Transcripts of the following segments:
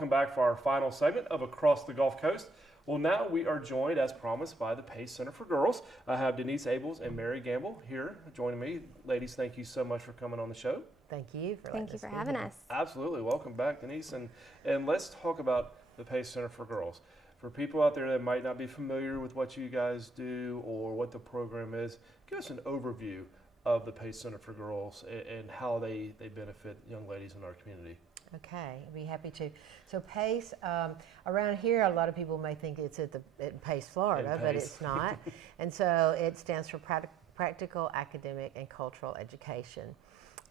welcome back for our final segment of Across the Gulf Coast. Well, now we are joined, as promised, by the PACE Center for Girls. I have Denise Abels and Mary Gamble here joining me. Ladies, thank you so much for coming on the show. Thank you for having us. Absolutely. Welcome back, Denise. And let's talk about the PACE Center for Girls. For people out there that might not be familiar with what you guys do or what the program is, give us an overview of the PACE Center for Girls and how they benefit young ladies in our community. Okay, I'd be happy to. So PACE, around here, a lot of people may think it's at PACE, Florida, but it's not. And so it stands for Practical Academic and Cultural Education.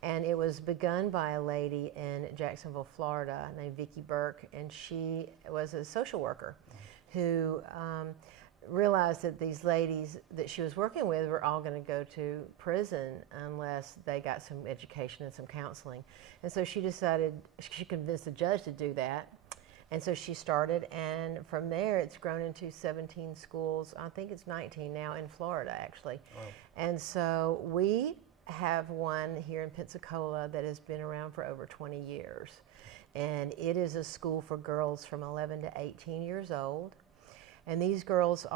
And it was begun by a lady in Jacksonville, Florida, named Vicki Burke, and she was a social worker who realized that these ladies that she was working with were all going to go to prison unless they got some education and some counseling. And so she decided, she convinced the judge to do that. And so she started, and from there it's grown into 17 schools. I think it's 19 now in Florida, actually. Wow. And so we have one here in Pensacola that has been around for over 20 years. And it is a school for girls from 11 to 18 years old. And these girls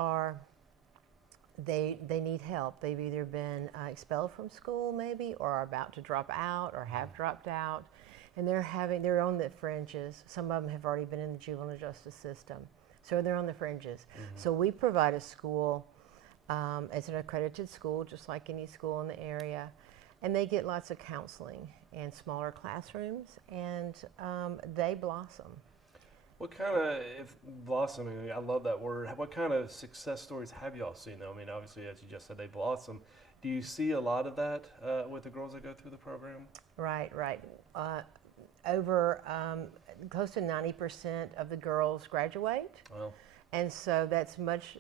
they need help. They've either been expelled from school maybe, or are about to drop out, or have dropped out. And they're on the fringes. Some of them have already been in the juvenile justice system. So they're on the fringes. Mm-hmm. So we provide a school, it's an accredited school, just like any school in the area. And they get lots of counseling and smaller classrooms, and they blossom. What kind of, if blossoming, I love that word, what kind of success stories have y'all seen though? I mean, obviously, as you just said, they blossom. Do you see a lot of that with the girls that go through the program? Right. Over close to 90% of the girls graduate. Wow. And so that's much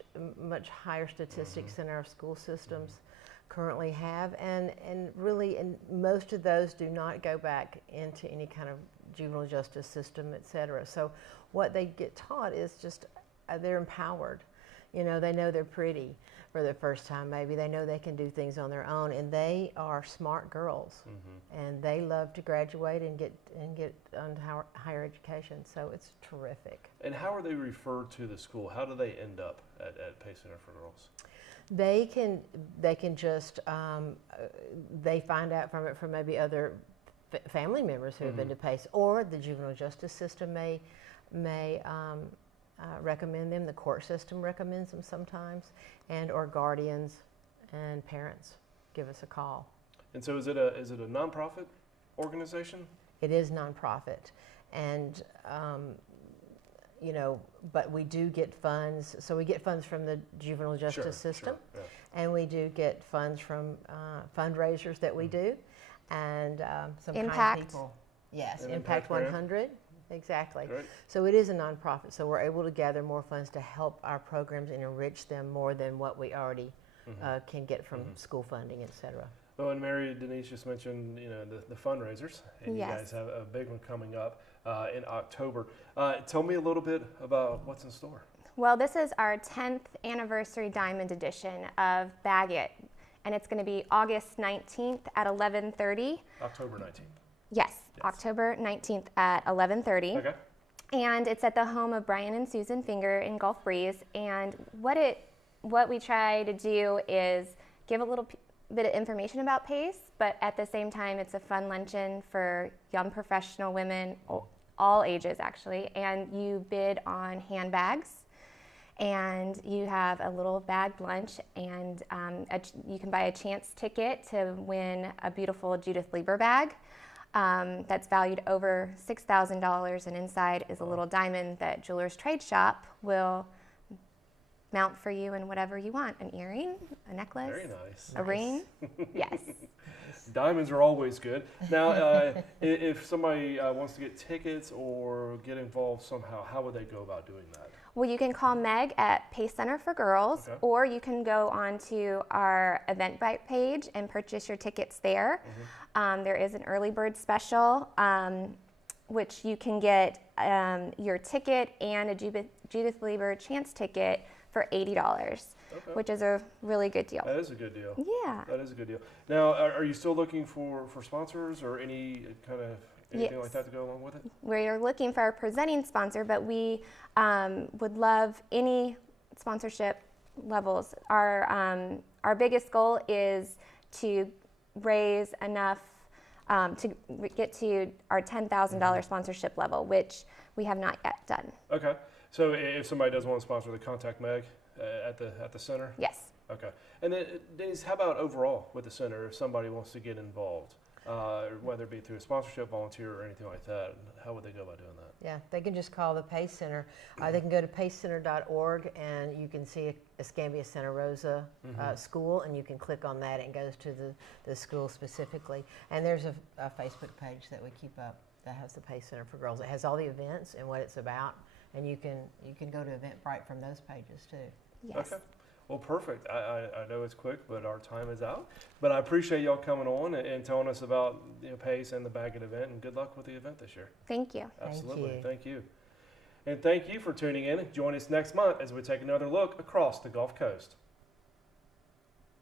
higher statistics than our school systems currently have. And really, most of those do not go back into any kind of juvenile justice system, et cetera. So what they get taught is just they're empowered. You know, they know they're pretty for the first time maybe. They know they can do things on their own, and they are smart girls. Mm-hmm. And they love to graduate and get on higher education. So it's terrific. And how are they referred to the school? How do they end up at PACE Center for Girls? They can just they find out from it from maybe other family members who have been to PACE, or the juvenile justice system may recommend them. The court system recommends them sometimes, and or guardians and parents give us a call. And so is it a nonprofit organization? It is nonprofit, and you know, but we do get funds. So we get funds from the juvenile justice system, yeah. And we do get funds from fundraisers that we do. And some Impact. kind people. Yes, Impact 100, exactly. Great. So it is a nonprofit, so we're able to gather more funds to help our programs and enrich them more than what we already can get from school funding, et cetera. Well, and Mary, Denise just mentioned, you know, the fundraisers, and yes. You guys have a big one coming up in October. Tell me a little bit about what's in store. Well, this is our 10th anniversary Diamond Edition of Bag It. And it's going to be August 19th at 11:30. October 19th. Yes, October 19th at 11:30. Okay. And it's at the home of Brian and Susan Finger in Gulf Breeze. And what we try to do is give a little bit of information about PACE, but at the same time, it's a fun luncheon for young professional women, all ages actually. And you bid on handbags. And you have a little bagged lunch, and you can buy a chance ticket to win a beautiful Judith Lieber bag that's valued over $6,000, and inside is a little diamond that Jewelers Trade Shop will mount for you in whatever you want, an earring, a necklace, very nice. A ring. Yes. Diamonds are always good. Now, if somebody wants to get tickets or get involved somehow, how would they go about doing that? Well, you can call Meg at PACE Center for Girls, or you can go onto our Eventbrite page and purchase your tickets there. There is an early bird special, which you can get your ticket and a Judith Lieber chance ticket for $80, which is a really good deal. That is a good deal. Yeah. That is a good deal. Now, are you still looking for sponsors or any kind of anything Yes. like that to go along with it? We're looking for a presenting sponsor, but we would love any sponsorship levels. Our biggest goal is to raise enough to get to our $10,000 sponsorship level, which we have not yet done. Okay. So if somebody does want to sponsor, they contact Meg at the center? Yes. Okay. And then, Denise, how about overall with the center, if somebody wants to get involved, whether it be through a sponsorship, volunteer, or anything like that, how would they go about doing that? Yeah, they can just call the PACE Center. They can go to pacecenter.org and you can see Escambia Santa Rosa school, and you can click on that and it goes to the school specifically. And there's a Facebook page that we keep up that has the PACE Center for Girls. It has all the events and what it's about, and you can go to Eventbrite from those pages too. Yes. Okay. Well, perfect. I know it's quick, but our time is out. But I appreciate y'all coming on and telling us about PACE and the Baggett event, and good luck with the event this year. Thank you. Absolutely. you. Thank you. And thank you for tuning in. Join us next month as we take another look across the Gulf Coast.